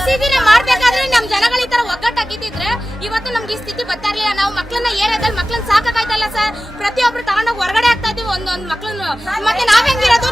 ಮಸೀದಿನ ಮಾಡ್ಬೇಕಾದ್ರೆ ನಮ್ ಜನಗಳ ಈ ತರ ಒಗ್ಗಟ್ಟಾಗಿದ್ದಿದ್ರೆ ಇವತ್ತು ನಮ್ಗೆ ಈ ಸ್ಥಿತಿ ಬರ್ತಾ ನಾವು ಮಕ್ಕಳನ್ನ ಏರಿಯಾದಲ್ಲಿ ಮಕ್ಳನ್ನ ಸಾಕಾಯ್ತಲ್ಲ ಸರ್ ಪ್ರತಿಯೊಬ್ರು ತಗೊಂಡೋಗಿ ಹೊರಗಡೆ ಆಗ್ತಾ ಇದೀವಿ. ಒಂದೊಂದ್ ಮಕ್ಳನ್ನ. ಮತ್ತೆ ನಾವ್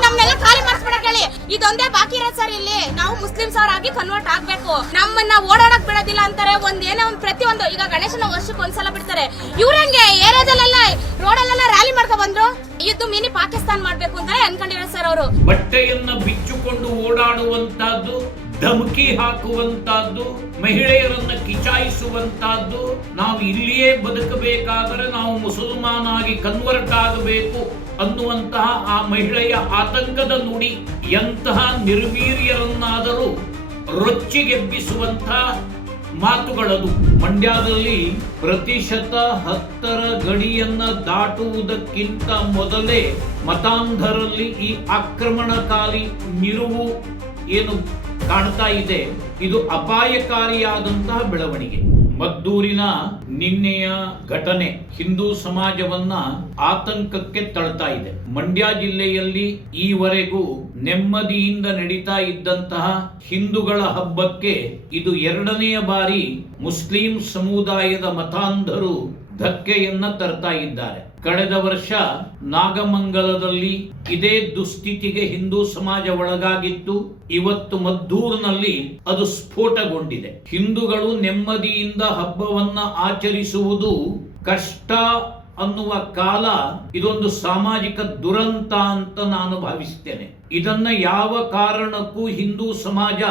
ನಮ್ನೆಲ್ಲ ಖಾಲಿ ಮಾಡಿಸ್ಬಿಡಕ್ ಹೇಳಿ. ಇದೊಂದೇ ಬಾಕಿ ಇರೋದು ಸರ್ ಇಲ್ಲಿ. ನಾವು ಮುಸ್ಲಿಮ್ಸ್ ಅವರಾಗಿ ಕನ್ವರ್ಟ್ ಆಗ್ಬೇಕು. ನಮ್ಮನ್ನ ಓಡಾಡಕ್ ಬಿಡೋದಿಲ್ಲ ಅಂತಾರೆ. ಒಂದ್ ಏನೋ ಒಂದ್ ಪ್ರತಿಯೊಂದು ಈಗ ಗಣೇಶನ ವರ್ಷಕ್ಕೆ ಒಂದ್ಸಲ ಬಿಡ್ತಾರೆ. ಇವ್ರಂಗೆ ಏರಿಯಾದಲ್ಲೆಲ್ಲ ರೋಡಲ್ಲೆಲ್ಲ ರ್ಯಾಲಿ ಮಾಡ್ಕೊ ಬಂದ್ರು? ಇದು ಮಿನಿ ಪಾಕಿಸ್ತಾನ್ ಮಾಡ್ಬೇಕು ಅಂತ ಅನ್ಕೊಂಡಿರೋ ಸರ್ ಅವರು. ಬಟ್ಟೆಯನ್ನ ಬಿಚ್ಚುಕೊಂಡು ಓಡಾಡುವಂತಹದ್ದು ಧಮಕಿ ಹಾಕುವಂತಹದ್ದು ಮಹಿಳೆಯರನ್ನು ಕಿಚಾಯಿಸುವಂತಹದ್ದು ನಾವು ಇಲ್ಲಿಯೇ ಬದುಕಬೇಕಾದರೆ ನಾವು ಮುಸಲ್ಮಾನಾಗಿ ಕನ್ವರ್ಟ್ ಆಗಬೇಕು ಅನ್ನುವಂತಹ ಆ ಮಹಿಳೆಯ ಆತಂಕದ ನುಡಿ, ಎಂತಹ ನಿರ್ವೀರ್ಯರನ್ನಾದರೂ ರೊಚ್ಚಿಗೆಬ್ಬಿಸುವಂತಹ ಮಾತುಗಳದು. ಮಂಡ್ಯದಲ್ಲಿ ಪ್ರತಿಶತ ಹತ್ತರ ಗಡಿಯನ್ನ ದಾಟುವುದಕ್ಕಿಂತ ಮೊದಲೇ ಮತಾಂಧರಲ್ಲಿ ಈ ಆಕ್ರಮಣಕಾರಿ ನಿರುವು ಏನು? ಕಾಣ್ತಾ ಇದೆ. ಇದು ಅಪಾಯಕಾರಿಯಾದಂತಹ ಬೆಳವಣಿಗೆ. ಮದ್ದೂರಿನ ನಿನ್ನೆಯ ಘಟನೆ ಹಿಂದೂ ಸಮಾಜವನ್ನ ಆತಂಕಕ್ಕೆ ತಳ್ತಾ ಇದೆ. ಮಂಡ್ಯ ಜಿಲ್ಲೆಯಲ್ಲಿ ಈವರೆಗೂ ನೆಮ್ಮದಿಯಿಂದ ನಡೀತಾ ಇದ್ದಂತಹ ಹಿಂದೂಗಳ ಹಬ್ಬಕ್ಕೆ ಇದು ಎರಡನೆಯ ಬಾರಿ ಮುಸ್ಲಿಂ ಸಮುದಾಯದ ಮತಾಂಧರು ಧಕ್ಕೆಯನ್ನ ತರ್ತಾ ಇದ್ದಾರೆ. ಕಳೆದ ವರ್ಷ ನಾಗಮಂಗಲದಲ್ಲಿ ಇದೇ ದುಸ್ಥಿತಿಗೆ ಹಿಂದೂ ಸಮಾಜ ಒಳಗಾಗಿತ್ತು. ಇವತ್ತು ಮದ್ದೂರಿನಲ್ಲಿ ಅದು ಸ್ಫೋಟಗೊಂಡಿದೆ. ಹಿಂದೂಗಳು ನೆಮ್ಮದಿಯಿಂದ ಹಬ್ಬವನ್ನ ಆಚರಿಸುವುದು ಕಷ್ಟ ಅನ್ನುವ ಕಾಲ ಇದೊಂದು ಸಾಮಾಜಿಕ ದುರಂತ ಅಂತ ನಾನು ಭಾವಿಸ್ತೇನೆ. ಇದನ್ನ ಯಾವ ಕಾರಣಕ್ಕೂ ಹಿಂದೂ ಸಮಾಜ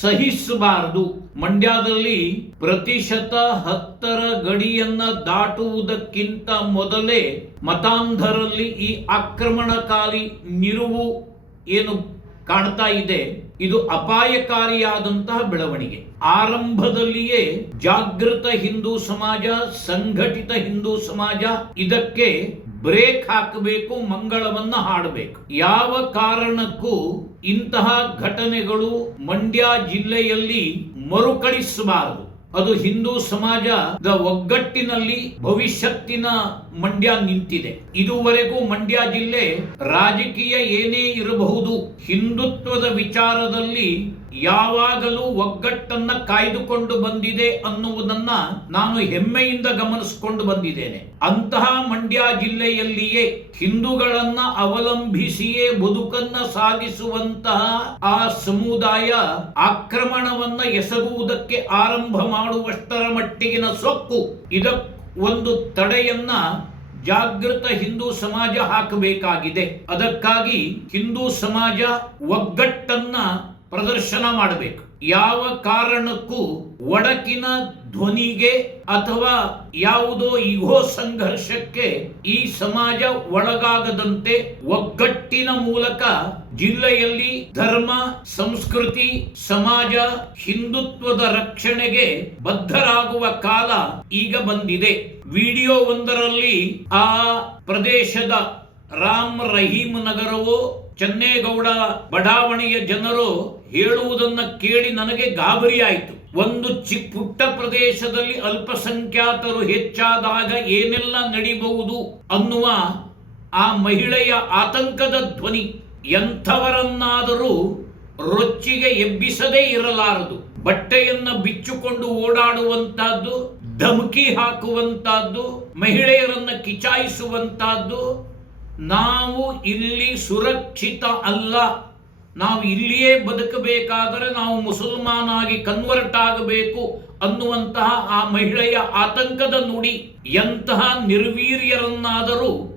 ಸಹಿಸಬಾರದು. ಮಂಡ್ಯದಲ್ಲಿ ಪ್ರತಿಶತ ಹತ್ತರ ಗಡಿಯನ್ನ ದಾಟುವುದಕ್ಕಿಂತ ಮೊದಲೇ ಮತಾಂಧರಲ್ಲಿ ಈ ಆಕ್ರಮಣಕಾರಿ ನಿರುವು ಏನು ಕಾಣ್ತಾ ಇದೆ. ಇದು ಅಪಾಯಕಾರಿಯಾದಂತಹ ಬೆಳವಣಿಗೆ. ಆರಂಭದಲ್ಲಿಯೇ ಜಾಗೃತ ಹಿಂದೂ ಸಮಾಜ, ಸಂಘಟಿತ ಹಿಂದೂ ಸಮಾಜ ಇದಕ್ಕೆ ಬ್ರೇಕ್ ಹಾಕಬೇಕು, ಮಂಗಳವನ್ನ ಹಾಡಬೇಕು. ಯಾವ ಕಾರಣಕ್ಕೂ ಇಂತಹ ಘಟನೆಗಳು ಮಂಡ್ಯ ಜಿಲ್ಲೆಯಲ್ಲಿ ಮರುಕಳಿಸಬಾರದು. ಅದು ಹಿಂದೂ ಸಮಾಜದ ಒಗ್ಗಟ್ಟಿನಲ್ಲಿ ಭವಿಷ್ಯತ್ತಿನ ಮಂಡ್ಯ ನಿಂತಿದೆ. ಇದುವರೆಗೂ ಮಂಡ್ಯ ಜಿಲ್ಲೆ ರಾಜಕೀಯ ಏನೇ ಇರಬಹುದು ಹಿಂದುತ್ವದ ವಿಚಾರದಲ್ಲಿ ಯಾವಾಗಲೂ ಒಗ್ಗಟ್ಟನ್ನ ಕಾಯ್ದುಕೊಂಡು ಬಂದಿದೆ ಅನ್ನುವುದನ್ನ ನಾನು ಹೆಮ್ಮೆಯಿಂದ ಗಮನಿಸಿಕೊಂಡು ಬಂದಿದ್ದೇನೆ. ಅಂತಹ ಮಂಡ್ಯ ಜಿಲ್ಲೆಯಲ್ಲಿಯೇ ಹಿಂದೂಗಳನ್ನ ಅವಲಂಬಿಸಿಯೇ ಬದುಕನ್ನ ಸಾಗಿಸುವಂತಹ ಆ ಸಮುದಾಯ ಆಕ್ರಮಣವನ್ನ ಎಸಗುವುದಕ್ಕೆ ಆರಂಭ ಮಾಡುವಷ್ಟರ ಮಟ್ಟಿಗಿನ ಸೊಕ್ಕು. ಇದ ಒಂದು ತಡೆಯನ್ನ ಜಾಗೃತ ಹಿಂದೂ ಸಮಾಜ ಹಾಕಬೇಕಾಗಿದೆ. ಅದಕ್ಕಾಗಿ ಹಿಂದೂ ಸಮಾಜ ಒಗ್ಗಟ್ಟನ್ನ ಪ್ರದರ್ಶನ ಮಾಡಬೇಕು. ಯಾವ ಕಾರಣಕ್ಕೂ ಒಡಕಿನ ಧ್ವನಿಗೆ ಅಥವಾ ಯಾವುದೋ ಇಗೋ ಸಂಘರ್ಷಕ್ಕೆ ಈ ಸಮಾಜ ಒಳಗಾಗದಂತೆ ಒಗ್ಗಟ್ಟಿನ ಮೂಲಕ ಜಿಲ್ಲೆಯಲ್ಲಿ ಧರ್ಮ, ಸಂಸ್ಕೃತಿ, ಸಮಾಜ, ಹಿಂದುತ್ವದ ರಕ್ಷಣೆಗೆ ಬದ್ಧರಾಗುವ ಕಾಲ ಈಗ ಬಂದಿದೆ. ವಿಡಿಯೋ ಒಂದರಲ್ಲಿ ಆ ಪ್ರದೇಶದ ರಾಮ್ ರಹೀಮ್ ನಗರವು, ಚನ್ನೇಗೌಡ, ಬಡಾವಣೆಯ ಜನರು ಹೇಳುವುದನ್ನ ಕೇಳಿ ನನಗೆ ಗಾಬರಿಯಾಯಿತು. ಒಂದು ಚಿಕ್ಕ ಪುಟ್ಟ ಪ್ರದೇಶದಲ್ಲಿ ಅಲ್ಪಸಂಖ್ಯಾತರು ಹೆಚ್ಚಾದಾಗ ಏನೆಲ್ಲ ನಡಿಬಹುದು ಅನ್ನುವ ಆ ಮಹಿಳೆಯ ಆತಂಕದ ಧ್ವನಿ. ಎಂಥವರನ್ನಾದರೂ ರೊಚ್ಚಿಗೆ ಎಬ್ಬಿಸದೇ ಇರಲಾರದು. ಬಟ್ಟೆಯನ್ನ ಬಿಚ್ಚುಕೊಂಡು ಓಡಾಡುವಂತಹದ್ದು ಧಮಕಿ ಹಾಕುವಂತಹದ್ದು ಮಹಿಳೆಯರನ್ನ ಕಿಚಾಯಿಸುವಂತಹದ್ದು ನಾವು ಇಲ್ಲಿ ಸುರಕ್ಷಿತ ಅಲ್ಲ. ನಾವು ಇಲ್ಲಿಯೇ ಬದುಕಬೇಕಾದರೆ ನಾವು ಮುಸಲ್ಮಾನಾಗಿ ಕನ್ವರ್ಟ್ ಆಗಬೇಕು ಅನ್ನುವಂತಹ ಆ ಮಹಿಳೆಯ ಆತಂಕದ ನುಡಿ. ಎಂತಹ ನಿರ್ವೀರ್ಯರನ್ನಾದರೂ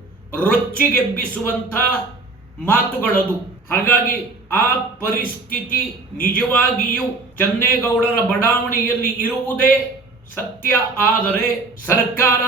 ರೊಚ್ಚಿಗೆಬ್ಬಿಸುವಂತಹ ಮಾತುಗಳದು. ಹಾಗಾಗಿ ಆ ಪರಿಸ್ಥಿತಿ ನಿಜವಾಗಿಯೂ ಚನ್ನೇಗೌಡರ ಬಡಾವಣೆಯಲ್ಲಿ ಇರುವುದೇ ಸತ್ಯ. ಆದರೆ ಸರ್ಕಾರ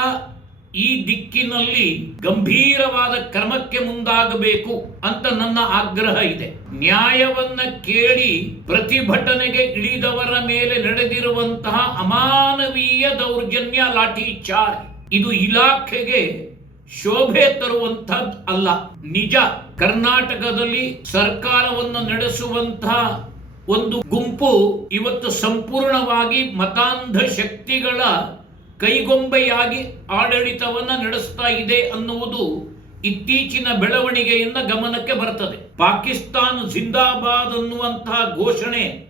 ಈ ದಿಕ್ಕಿನಲ್ಲಿ ಗಂಭೀರವಾದ ಕ್ರಮಕ್ಕೆ ಮುಂದಾಗಬೇಕು ಅಂತ ನನ್ನ ಆಗ್ರಹ ಇದೆ. ನ್ಯಾಯವನ್ನ ಕೇಳಿ ಪ್ರತಿಭಟನೆಗೆ ಇಳಿದವರ ಮೇಲೆ ನಡೆದಿರುವಂತಹ ಅಮಾನವೀಯ ದೌರ್ಜನ್ಯ ಲಾಠಿ ಚಾರ್ಜ್ ಇದು ಇಲಾಖೆಗೆ ಶೋಭೆ ತರುವಂತಹದ್ದು ಅಲ್ಲ. ನಿಜ, ಕರ್ನಾಟಕದಲ್ಲಿ ಸರ್ಕಾರವನ್ನು ನಡೆಸುವಂತಹ ಒಂದು ಗುಂಪು ಇವತ್ತು ಸಂಪೂರ್ಣವಾಗಿ ಮತಾಂಧ ಶಕ್ತಿಗಳ ಕೈಗೊಂಬೆಯಾಗಿ ಆಡಳಿತವನ್ನ ನಡೆಸ್ತಾ ಇದೆ ಅನ್ನುವುದು ಇತ್ತೀಚಿನ ಬೆಳವಣಿಗೆಯಿಂದ ಗಮನಕ್ಕೆ ಬರ್ತದೆ. ಪಾಕಿಸ್ತಾನ್ ಜಿಂದಾಬಾದ್ ಅನ್ನುವಂತಹ ಘೋಷಣೆ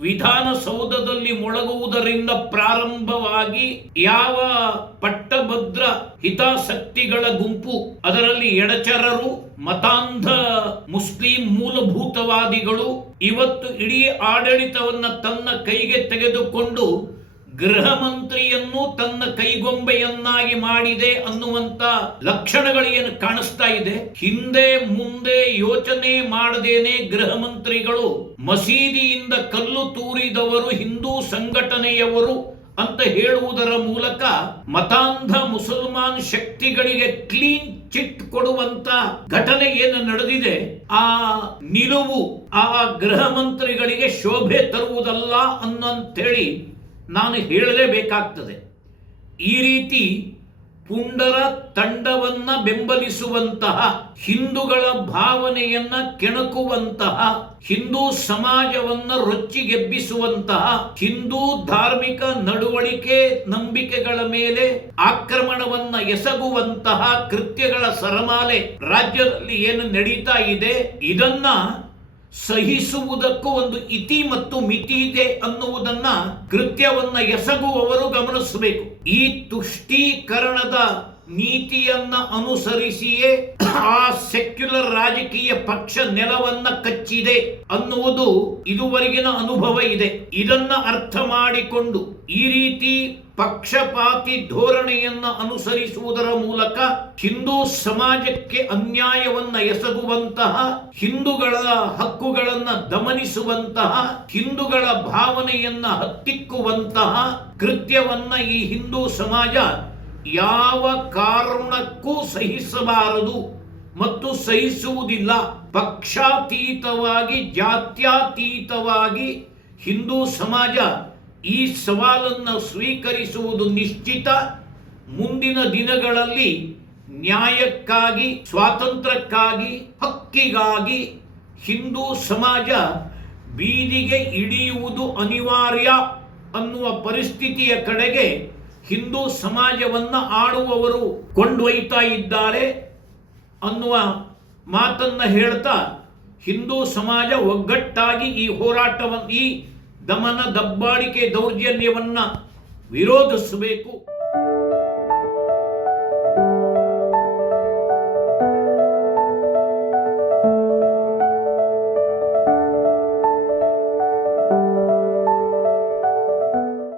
ವಿಧಾನಸೌಧದಲ್ಲಿ ಮೊಳಗುವುದರಿಂದ ಪ್ರಾರಂಭವಾಗಿ ಯಾವ ಪಟ್ಟಭದ್ರ ಹಿತಾಸಕ್ತಿಗಳ ಗುಂಪು, ಅದರಲ್ಲಿ ಎಡಚರರು, ಮತಾಂಧ, ಮುಸ್ಲಿಂ ಮೂಲಭೂತವಾದಿಗಳು, ಇವತ್ತು ಇಡೀ ಆಡಳಿತವನ್ನ ತನ್ನ ಕೈಗೆ ತೆಗೆದುಕೊಂಡು ಗೃಹ ಮಂತ್ರಿಯನ್ನು ತನ್ನ ಕೈಗೊಂಬೆಯನ್ನಾಗಿ ಮಾಡಿದೆ ಅನ್ನುವಂತ ಲಕ್ಷಣಗಳು ಏನು ಕಾಣಿಸ್ತಾ ಇದೆ? ಹಿಂದೆ ಮುಂದೆ ಯೋಚನೆ ಮಾಡದೇನೆ ಗೃಹ ಮಂತ್ರಿಗಳು ಮಸೀದಿಯಿಂದ ಕಲ್ಲು ತೂರಿದವರು, ಹಿಂದೂ ಸಂಘಟನೆಯವರು ಅಂತ ಹೇಳುವುದರ ಮೂಲಕ ಮತಾಂಧ ಮುಸಲ್ಮಾನ್ ಶಕ್ತಿಗಳಿಗೆ ಕ್ಲೀನ್ ಚಿಟ್ ಕೊಡುವಂತ ಘಟನೆ ಏನು ನಡೆದಿದೆ? ಆ ನಿಲುವು, ಆ ಗೃಹ ಮಂತ್ರಿಗಳಿಗೆ ಶೋಭೆ ತರುವುದಲ್ಲ ಅನ್ನಂತೇಳಿ ನಾನು ಹೇಳಲೇಬೇಕಾಗ್ತದೆ. ಈ ರೀತಿ ಪುಂಡರ ತಂಡವನ್ನ ಬೆಂಬಲಿಸುವಂತಹ, ಹಿಂದೂಗಳ ಭಾವನೆಯನ್ನ ಕೆಣಕುವಂತಹ, ಹಿಂದೂ ಸಮಾಜವನ್ನ ರೊಚ್ಚಿಗೆಬ್ಬಿಸುವಂತಹ, ಹಿಂದೂ ಧಾರ್ಮಿಕ ನಡವಳಿಕೆ ನಂಬಿಕೆಗಳ ಮೇಲೆ ಆಕ್ರಮಣವನ್ನ ಎಸಗುವಂತಹ ಕೃತ್ಯಗಳ ಸರಮಾಲೆ ರಾಜ್ಯದಲ್ಲಿ ಏನು ನಡೀತಾ ಇದೆ, ಇದನ್ನ ಸಹಿಸುವುದಕ್ಕೂ ಒಂದು ಇತಿ ಮತ್ತು ಮಿತಿ ಇದೆ ಅನ್ನುವುದನ್ನ ಕೃತ್ಯವನ್ನ ಎಸಗುವವರು ಗಮನಿಸಬೇಕು. ಈ ತುಷ್ಟೀಕರಣದ ನೀತಿಯನ್ನ ಅನುಸರಿಸಿಯೇ ಆ ಸೆಕ್ಯುಲರ್ ರಾಜಕೀಯ ಪಕ್ಷ ನೆಲವನ್ನ ಕಚ್ಚಿದೆ ಅನ್ನುವುದು ಇದುವರೆಗಿನ ಅನುಭವ ಇದೆ. ಇದನ್ನ ಅರ್ಥ ಮಾಡಿಕೊಂಡು ಈ ರೀತಿ ಪಕ್ಷಪಾತಿ ಧೋರಣೆಯನ್ನು ಅನುಸರಿಸುವುದರ ಮೂಲಕ ಹಿಂದೂ ಸಮಾಜಕ್ಕೆ ಅನ್ಯಾಯವನ್ನ ಎಸಗುವಂತಹ, ಹಿಂದೂಗಳ ಹಕ್ಕುಗಳನ್ನು ದಮನಿಸುವಂತಹ, ಹಿಂದೂಗಳ ಭಾವನೆಯನ್ನ ಹತ್ತಿಕ್ಕುವಂತಹ ಕೃತ್ಯವನ್ನ ಈ ಹಿಂದೂ ಸಮಾಜ ಯಾವ ಕಾರಣಕ್ಕೂ ಸಹಿಸಬಾರದು ಮತ್ತು ಸಹಿಸುವುದಿಲ್ಲ. ಪಕ್ಷಾತೀತವಾಗಿ, ಜಾತ್ಯತೀತವಾಗಿ ಹಿಂದೂ ಸಮಾಜ ಈ ಸವಾಲನ್ನು ಸ್ವೀಕರಿಸುವುದು ನಿಶ್ಚಿತ. ಮುಂದಿನ ದಿನಗಳಲ್ಲಿ ನ್ಯಾಯಕ್ಕಾಗಿ, ಸ್ವಾತಂತ್ರ್ಯಕ್ಕಾಗಿ, ಹಕ್ಕಿಗಾಗಿ ಹಿಂದೂ ಸಮಾಜ ಬೀದಿಗೆ ಇಳಿಯುವುದು ಅನಿವಾರ್ಯ ಅನ್ನುವ ಪರಿಸ್ಥಿತಿಯ ಕಡೆಗೆ ಹಿಂದೂ ಸಮಾಜವನ್ನು ಆಡುವವರು ಕೊಂಡೊಯ್ತಾ ಇದ್ದಾರೆ ಅನ್ನುವ ಮಾತನ್ನ ಹೇಳ್ತಾ ಹಿಂದೂ ಸಮಾಜ ಒಗ್ಗಟ್ಟಾಗಿ ಈ ಹೋರಾಟವನ್ನು, ಈ ದಮನ ದಬ್ಬಾಳಿಕೆ ದೌರ್ಜನ್ಯವನ್ನು ವಿರೋಧಿಸಬೇಕು.